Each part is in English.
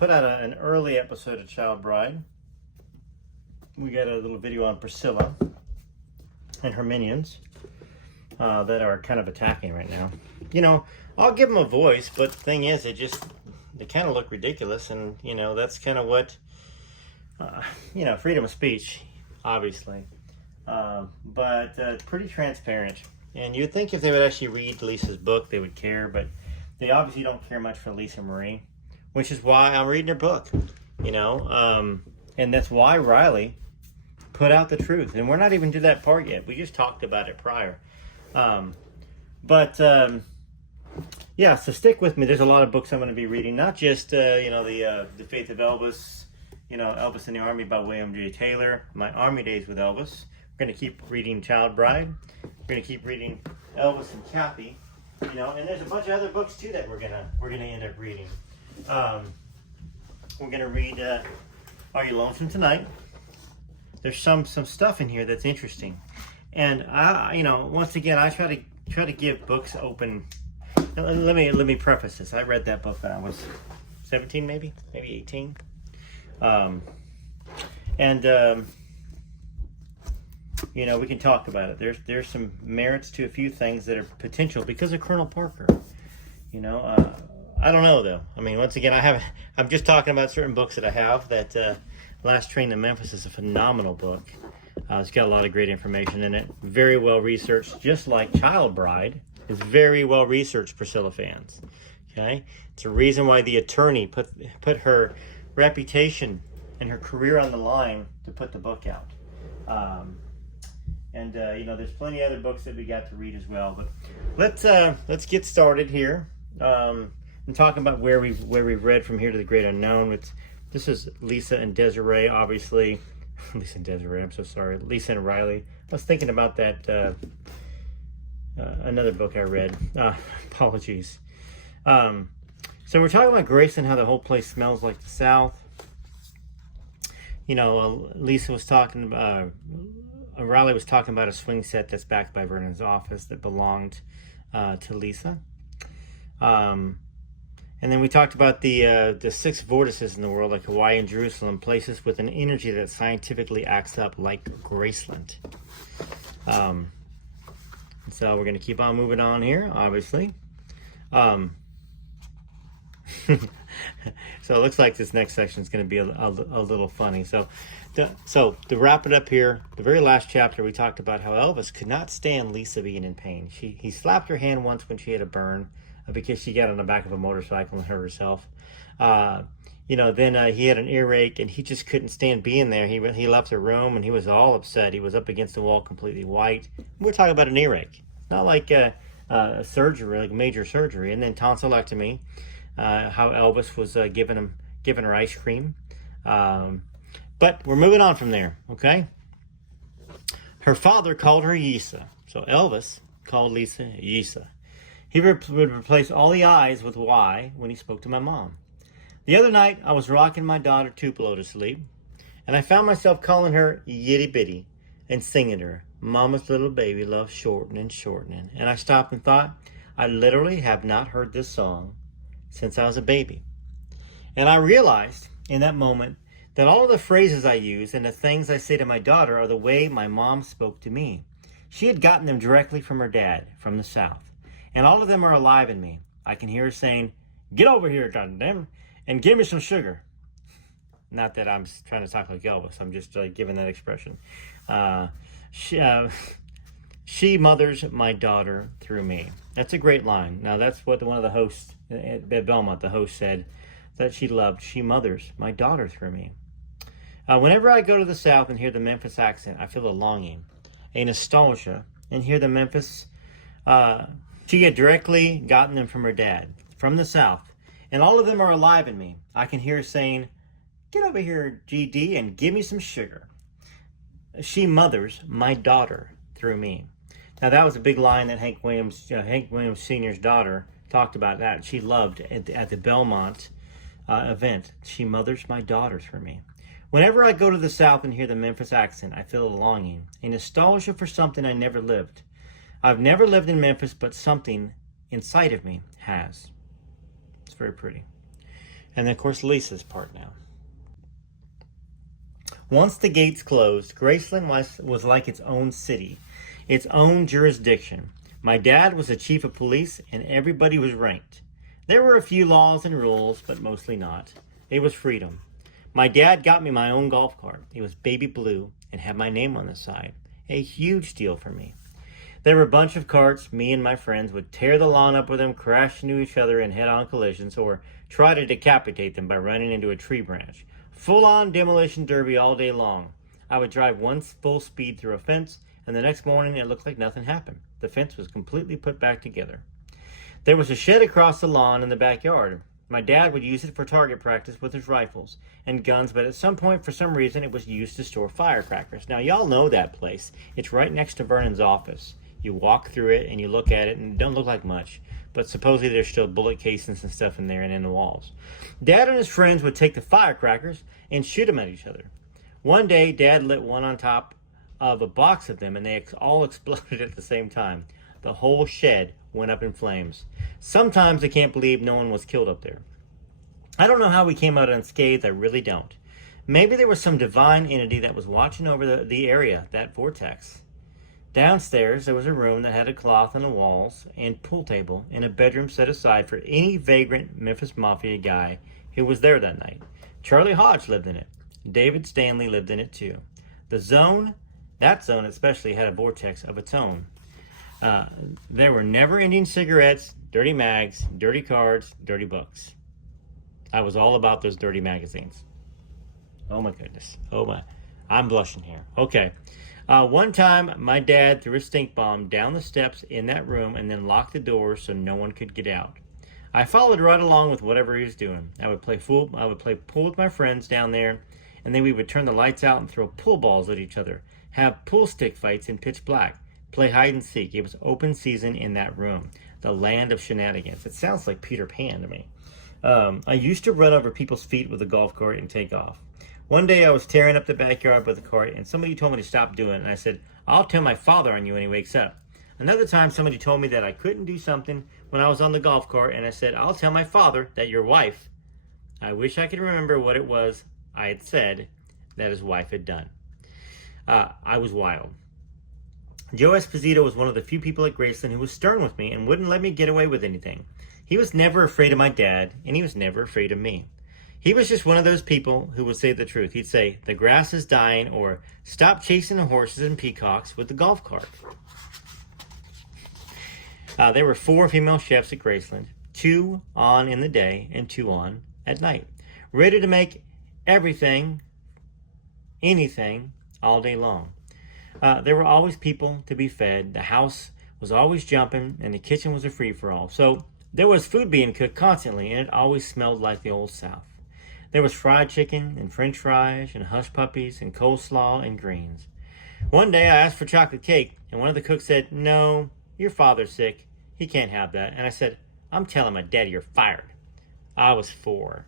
put out an early episode of Child Bride. We got a little video on Priscilla and her minions that are kind of attacking right now. You know, I'll give them a voice, but the thing is, they kind of look ridiculous, and you know that's kind of what freedom of speech, obviously, but pretty transparent. And you'd think if they would actually read Lisa's book, they would care, but they obviously don't care much for Lisa Marie, which is why I'm reading her book, and that's why Riley put out the truth. And we're not even to that part yet. We just talked about it prior. Yeah, so stick with me. There's a lot of books I'm going to be reading, not just, the Faith of Elvis, Elvis in the Army by William J. Taylor, My Army Days with Elvis. We're going to keep reading Child Bride. We're going to keep reading Elvis and Kathy, and there's a bunch of other books too that we're gonna end up reading. We're gonna read Are You Lonesome Tonight? There's some stuff in here that's interesting, and once again, I try to give books open. Let me preface this. I read that book when I was 17, maybe 18, we can talk about it. There's some merits to a few things that are potential because of Colonel Parker. I don't know though. I mean, once again, I'm just talking about certain books that I have. That Last Train to Memphis is a phenomenal book. It's got a lot of great information in it. Very well researched, just like Child Bride is very well researched, Priscilla fans. Okay, it's a reason why the attorney put her reputation and her career on the line to put the book out. There's plenty of other books that we got to read as well. But let's get started here and talking about where we've read from here to the great unknown. This is Lisa and Desiree, obviously. Lisa and Desiree, I'm so sorry. Lisa and Riley. I was thinking about that another book I read. Apologies. So we're talking about Grace and how the whole place smells like the South. Lisa was talking about. Riley was talking about a swing set that's backed by Vernon's office that belonged to Lisa. And then we talked about the 6 vortices in the world, like Hawaii and Jerusalem, places with an energy that scientifically acts up like Graceland. So we're going to keep on moving on here, obviously. So it looks like this next section is going to be a little funny. So to wrap it up here, the very last chapter, we talked about how Elvis could not stand Lisa being in pain. He slapped her hand once when she had a burn because she got on the back of a motorcycle and hurt herself. Then he had an earache and he just couldn't stand being there. He left the room and he was all upset. He was up against the wall completely white. We're talking about an earache, not like a surgery, like major surgery. And then tonsillectomy. How Elvis was giving her ice cream. But we're moving on from there, okay? Her father called her Yisa. So Elvis called Lisa Yisa. He would replace all the I's with Y when he spoke to my mom. The other night, I was rocking my daughter Tupelo to sleep, and I found myself calling her Yitty Bitty and singing to her, Mama's little baby loves shortening, shortening. And I stopped and thought, I literally have not heard this song since I was a baby. And I realized in that moment that all of the phrases I use and the things I say to my daughter are the way my mom spoke to me. She had gotten them directly from her dad, from the South. And all of them are alive in me. I can hear her saying, get over here, goddamn, and give me some sugar. Not that I'm trying to talk like Elvis. I'm just giving that expression. She mothers my daughter through me. That's a great line. Now, that's what one of the hosts at Belmont, the host, said, that she mothers my daughter through me. Whenever I go to the South and hear the Memphis accent, I feel a longing, a nostalgia, and hear the Memphis. She had directly gotten them from her dad, from the South, and all of them are alive in me. I can hear her saying, get over here, GD, and give me some sugar. She mothers my daughter through me. Now, that was a big line that Hank Williams Sr.'s daughter talked about that. She loved at the Belmont event. She mothers my daughter through me. Whenever I go to the South and hear the Memphis accent, I feel a longing, a nostalgia for something I never lived. I've never lived in Memphis, but something inside of me has. It's very pretty. And then, of course, Lisa's part now. Once the gates closed, Graceland was like its own city, its own jurisdiction. My dad was the chief of police, and everybody was ranked. There were a few laws and rules, but mostly not. It was freedom. My dad got me my own golf cart. It was baby blue and had my name on the side. A huge deal for me. There were a bunch of carts. Me and my friends would tear the lawn up with them, crash into each other in head-on collisions, or try to decapitate them by running into a tree branch. Full-on demolition derby all day long. I would drive once full speed through a fence, and the next morning it looked like nothing happened. The fence was completely put back together. There was a shed across the lawn in the backyard. My dad would use it for target practice with his rifles and guns, but at some point, for some reason, it was used to store firecrackers. Now, y'all know that place. It's right next to Vernon's office. You walk through it and you look at it, and it don't look like much, but supposedly there's still bullet casings and stuff in there and in the walls. Dad and his friends would take the firecrackers and shoot them at each other. One day, Dad lit one on top of a box of them, and they all exploded at the same time. The whole shed went up in flames. Sometimes I can't believe no one was killed up there. I don't know how we came out unscathed. I really don't. Maybe there was some divine entity that was watching over the area, that vortex. Downstairs, there was a room that had a cloth on the walls and pool table and a bedroom set aside for any vagrant Memphis Mafia guy who was there that night. Charlie Hodge lived in it. David Stanley lived in it too. That zone especially, had a vortex of its own. There were never-ending cigarettes, dirty mags, dirty cards, dirty books. I was all about those dirty magazines. Oh my goodness. Oh my. I'm blushing here. Okay. One time, my dad threw a stink bomb down the steps in that room and then locked the doors so no one could get out. I followed right along with whatever he was doing. I would play pool with my friends down there, and then we would turn the lights out and throw pool balls at each other, have pool stick fights in pitch black, play hide and seek. It was open season in that room, the land of shenanigans. It sounds like Peter Pan to me. I used to run over people's feet with a golf cart and take off. One day I was tearing up the backyard with a cart, and somebody told me to stop doing it, and I said, I'll tell my father on you when he wakes up. Another time somebody told me that I couldn't do something when I was on the golf cart, and I said, I'll tell my father that your wife. I wish I could remember what it was I had said that his wife had done. I was wild. Joe Esposito was one of the few people at Graceland who was stern with me and wouldn't let me get away with anything. He was never afraid of my dad, and he was never afraid of me. He was just one of those people who would say the truth. He'd say, the grass is dying, or stop chasing the horses and peacocks with the golf cart. There were 4 female chefs at Graceland, 2 on in the day and 2 on at night, ready to make everything, anything, all day long. There were always people to be fed. The house was always jumping, and the kitchen was a free-for-all. So there was food being cooked constantly, and it always smelled like the Old South. There was fried chicken and french fries and hush puppies and coleslaw and greens. One day I asked for chocolate cake, and one of the cooks said, no, your father's sick. He can't have that. And I said, I'm telling my daddy you're fired. I was 4.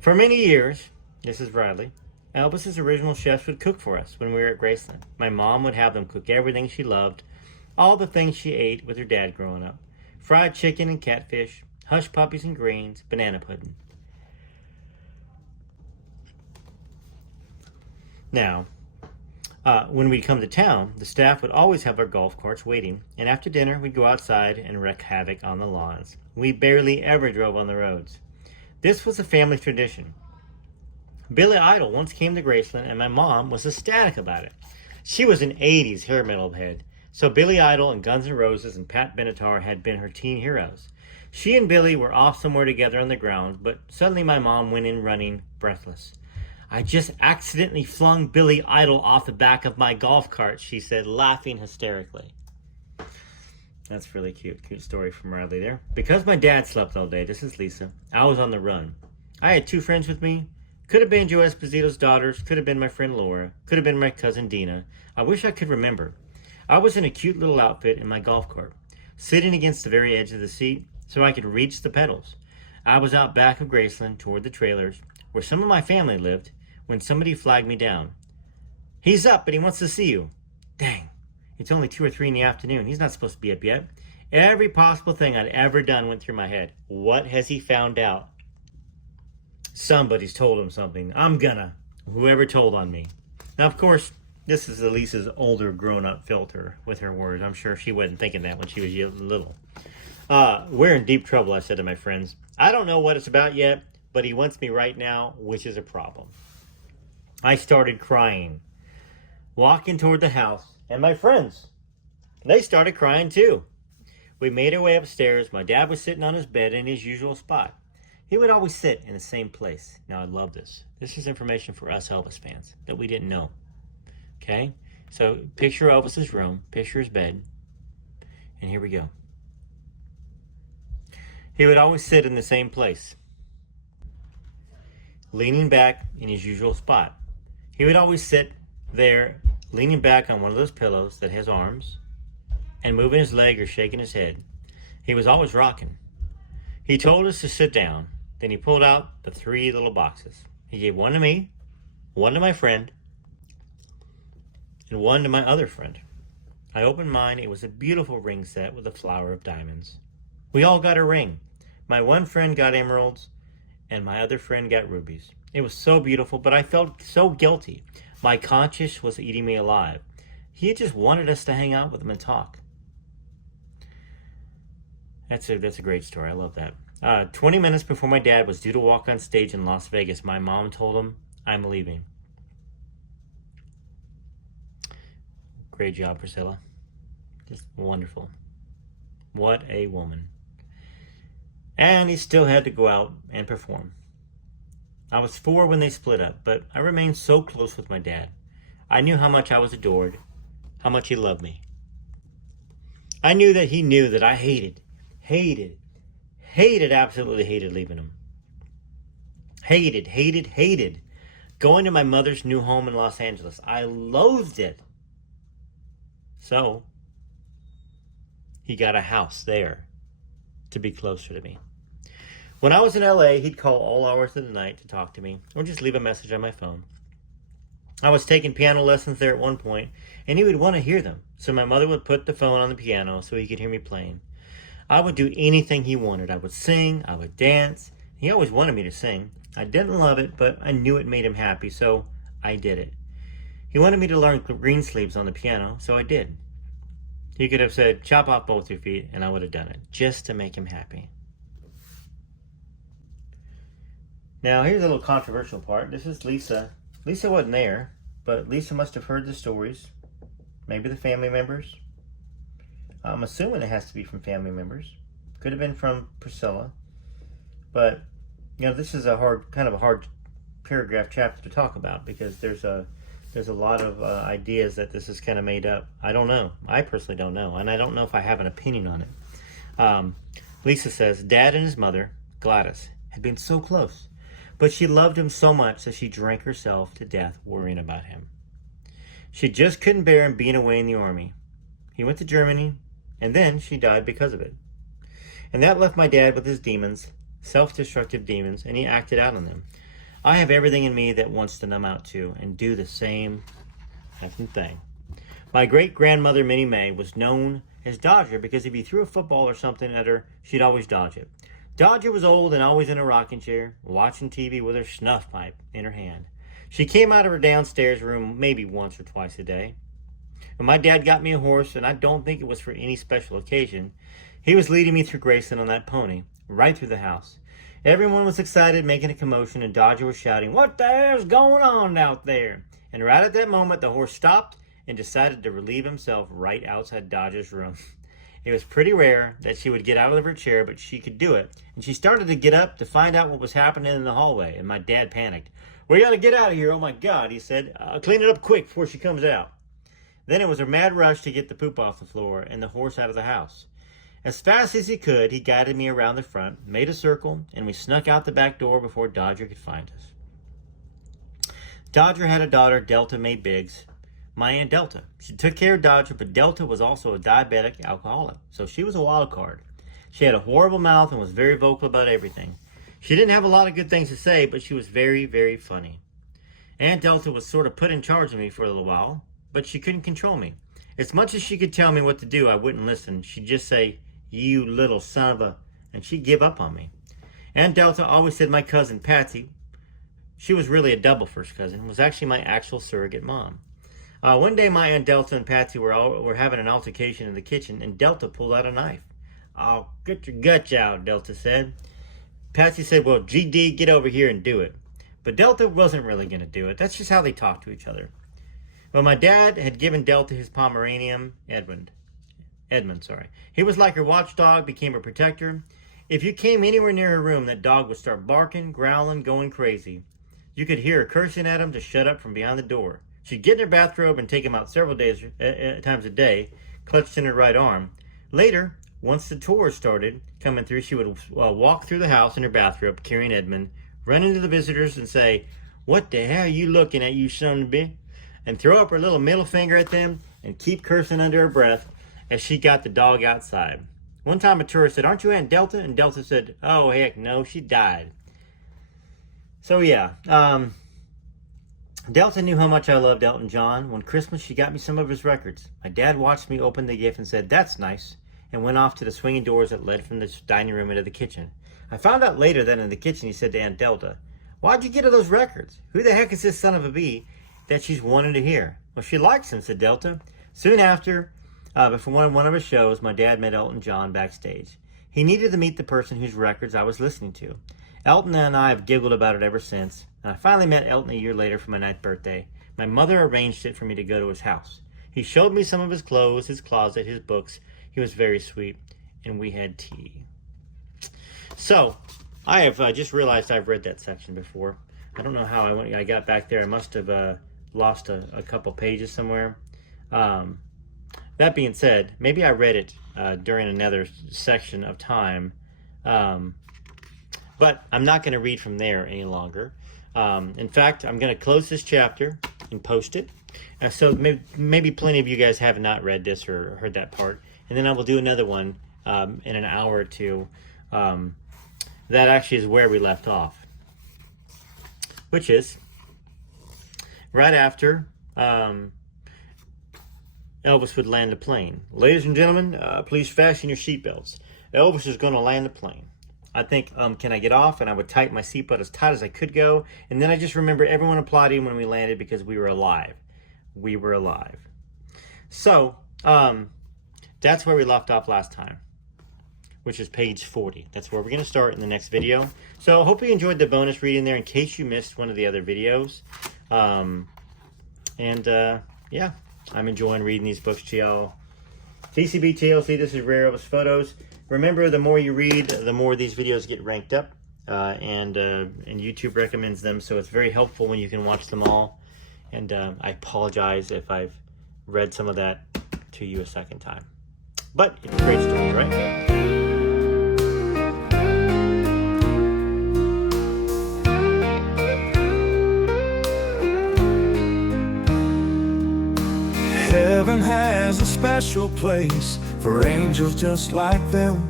For many years, this is Bradley, Elvis's original chefs would cook for us when we were at Graceland. My mom would have them cook everything she loved, all the things she ate with her dad growing up. Fried chicken and catfish, hush puppies and greens, banana pudding. Now, when we'd come to town, the staff would always have our golf carts waiting, and after dinner, we'd go outside and wreak havoc on the lawns. We barely ever drove on the roads. This was a family tradition. Billy Idol once came to Graceland, and my mom was ecstatic about it. She was an 80s hair metal head, so Billy Idol and Guns N' Roses and Pat Benatar had been her teen heroes. She and Billy were off somewhere together on the ground, but suddenly my mom went in running, breathless. I just accidentally flung Billy Idol off the back of my golf cart, she said, laughing hysterically. That's really cute. Cute story from Riley there. Because my dad slept all day, this is Lisa, I was on the run. I had 2 friends with me. Could have been Joe Esposito's daughters, could have been my friend Laura, could have been my cousin Dina. I wish I could remember. I was in a cute little outfit in my golf cart, sitting against the very edge of the seat so I could reach the pedals. I was out back of Graceland toward the trailers, where some of my family lived, when somebody flagged me down. He's up, but he wants to see you. Dang, it's only 2 or 3 in the afternoon. He's not supposed to be up yet. Every possible thing I'd ever done went through my head. What has he found out? Somebody's told him something. I'm gonna. Whoever told on me. Now, of course, this is Elisa's older grown-up filter with her words. I'm sure she wasn't thinking that when she was little. We're in deep trouble, I said to my friends. I don't know what it's about yet, but he wants me right now, which is a problem. I started crying, walking toward the house, and my friends, they started crying too. We made our way upstairs. My dad was sitting on his bed in his usual spot. He would always sit in the same place. Now, I love this. This is information for us Elvis fans that we didn't know. Okay? So, picture Elvis's room, picture his bed, and here we go. He would always sit in the same place, leaning back in his usual spot. He would always sit there, leaning back on one of those pillows that has arms, and moving his leg or shaking his head. He was always rocking. He told us to sit down. Then he pulled out the 3 little boxes. He gave one to me, one to my friend, and one to my other friend. I opened mine. It was a beautiful ring set with a flower of diamonds. We all got a ring. My one friend got emeralds, and my other friend got rubies. It was so beautiful, but I felt so guilty. My conscience was eating me alive. He just wanted us to hang out with him and talk. That's a great story. I love that. 20 minutes before my dad was due to walk on stage in Las Vegas, my mom told him, I'm leaving. Great job, Priscilla. Just wonderful. What a woman. And he still had to go out and perform. I was 4 when they split up, but I remained so close with my dad. I knew how much I was adored, how much he loved me. I knew that I absolutely hated leaving him. Hated going to my mother's new home in Los Angeles. I loathed it. So, he got a house there to be closer to me. When I was in LA, he'd call all hours of the night to talk to me, or just leave a message on my phone. I was taking piano lessons there at one point, and he would want to hear them, so my mother would put the phone on the piano so he could hear me playing. I would do anything he wanted. I would sing, I would dance. He always wanted me to sing. I didn't love it, but I knew it made him happy, so I did it. He wanted me to learn green sleeves on the piano, so I did. He could have said, chop off both your feet, and I would have done it, just to make him happy. Now, here's a little controversial part. This is Lisa. Lisa wasn't there, but Lisa must have heard the stories. Maybe the family members. I'm assuming it has to be from family members. Could have been from Priscilla. But, this is a hard paragraph chapter to talk about because there's a lot of ideas that this is kind of made up. I don't know. I personally don't know. And I don't know if I have an opinion on it. Lisa says, Dad and his mother, Gladys, had been so close. But she loved him so much that she drank herself to death worrying about him. She just couldn't bear him being away in the army. He went to Germany, and then she died because of it. And that left my dad with his demons, self-destructive demons, and he acted out on them. I have everything in me that wants to numb out too and do the same effing thing. My great-grandmother, Minnie Mae, was known as Dodger because if he threw a football or something at her, she'd always dodge it. Dodger was old and always in a rocking chair, watching TV with her snuff pipe in her hand. She came out of her downstairs room maybe once or twice a day. When my dad got me a horse, and I don't think it was for any special occasion, he was leading me through Graceland on that pony, right through the house. Everyone was excited, making a commotion, and Dodger was shouting, "What the hell's going on out there?" And right at that moment, the horse stopped and decided to relieve himself right outside Dodger's room. It was pretty rare that she would get out of her chair, but she could do it. And she started to get up to find out what was happening in the hallway, and my dad panicked. "We gotta get out of here, oh my God," he said. "Clean it up quick before she comes out." Then it was a mad rush to get the poop off the floor and the horse out of the house. As fast as he could, he guided me around the front, made a circle, and we snuck out the back door before Dodger could find us. Dodger had a daughter, Delta Mae Biggs, my Aunt Delta. She took care of Dodger, but Delta was also a diabetic alcoholic, so she was a wild card. She had a horrible mouth and was very vocal about everything. She didn't have a lot of good things to say, but she was very, very funny. Aunt Delta was sort of put in charge of me for a little while, but she couldn't control me. As much as she could tell me what to do, I wouldn't listen. She'd just say, You little son of a... And she'd give up on me. Aunt Delta always said my cousin Patsy, she was really a double first cousin, was actually my actual surrogate mom. One day my Aunt Delta and Patsy were having an altercation in the kitchen, and Delta pulled out a knife. "I'll get your guts out," Delta said. Patsy said, "Well, GD, get over here and do it." But Delta wasn't really going to do it. That's just how they talk to each other. Well, my dad had given Delta his Pomeranian, Edmund. He was like her watchdog, became her protector. If you came anywhere near her room, that dog would start barking, growling, going crazy. You could hear her cursing at him to shut up from beyond the door. She'd get in her bathrobe and take him out several times a day, clutched in her right arm. Later, once the tours started coming through, she would walk through the house in her bathrobe, carrying Edmund, run into the visitors and say, "What the hell are you looking at, you son of a bitch?" and throw up her little middle finger at them and keep cursing under her breath as she got the dog outside. One time a tourist said, "Aren't you Aunt Delta?" And Delta said, "Oh, heck no, she died." So yeah, Delta knew how much I loved Elton John. One Christmas, she got me some of his records. My dad watched me open the gift and said, "That's nice," and went off to the swinging doors that led from the dining room into the kitchen. I found out later that in the kitchen he said to Aunt Delta, "Why'd you get her those records? Who the heck is this son of a bee that she's wanting to hear?" "Well, she likes him," said Delta. Soon after, before one of his shows, my dad met Elton John backstage. He needed to meet the person whose records I was listening to. Elton and I have giggled about it ever since, and I finally met Elton a year later for my 9th birthday. My mother arranged it for me to go to his house. He showed me some of his clothes, his closet, his books. He was very sweet, and we had tea. So, I have just realized I've read that section before. I don't know how I got back there. I must have lost a couple pages somewhere. That being said, maybe I read it during another section of time. But I'm not going to read from there any longer. In fact, I'm going to close this chapter and post it. So maybe plenty of you guys have not read this or heard that part. And then I will do another one in an hour or two. That actually is where we left off. Which is right after Elvis would land the plane. "Ladies and gentlemen, please fasten your seatbelts. Elvis is going to land the plane." I think, "Can I get off?" And I would tighten my seatbelt as tight as I could go. And then I just remember everyone applauding when we landed because we were alive. We were alive. So, that's where we left off last time, which is page 40. That's where we're going to start in the next video. So I hope you enjoyed the bonus reading there in case you missed one of the other videos. Yeah, I'm enjoying reading these books to y'all. TCB TLC, this is Rare Elvis Photos. Remember, the more you read, the more these videos get ranked up, and YouTube recommends them, so it's very helpful when you can watch them all. And I apologize if I've read some of that to you a second time. But it's a great story, right? Heaven has a special place for angels just like them,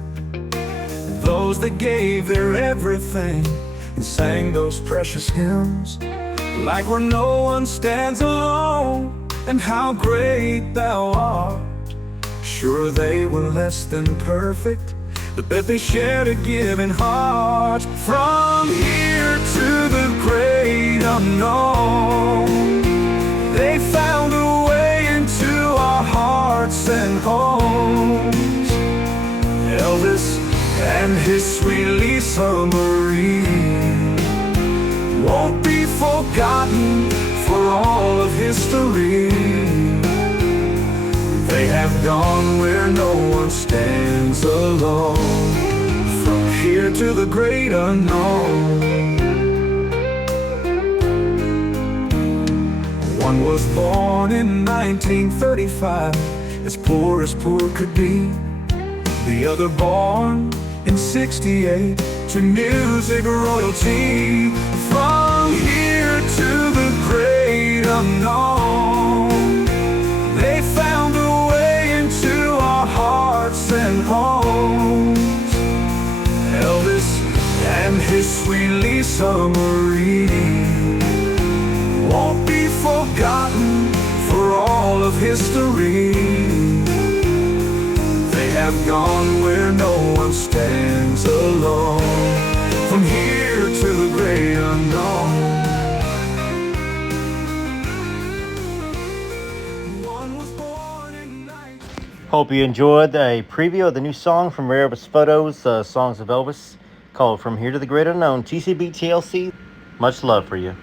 those that gave their everything and sang those precious hymns, like where no one stands alone, and how great thou art. Sure, they were less than perfect, but that they shared a giving heart. From here to the great unknown, they found a way into our hearts and homes. Elvis and his sweet Lisa Marie won't be forgotten for all of history. They have gone where no one stands alone, from here to the great unknown. One was born in 1935, as poor could be. The other born in 68 to music royalty. From here to the great unknown, they found a way into our hearts and homes. Elvis and his sweet Lisa Marie won't be forgotten for all of history. They have have gone where no one stands alone. From here to the great unknown. One was born in 19... Hope you enjoyed a preview of the new song from Rare Elvis Photos, Songs of Elvis, called From Here to the Great Unknown. TCB TLC, much love for you.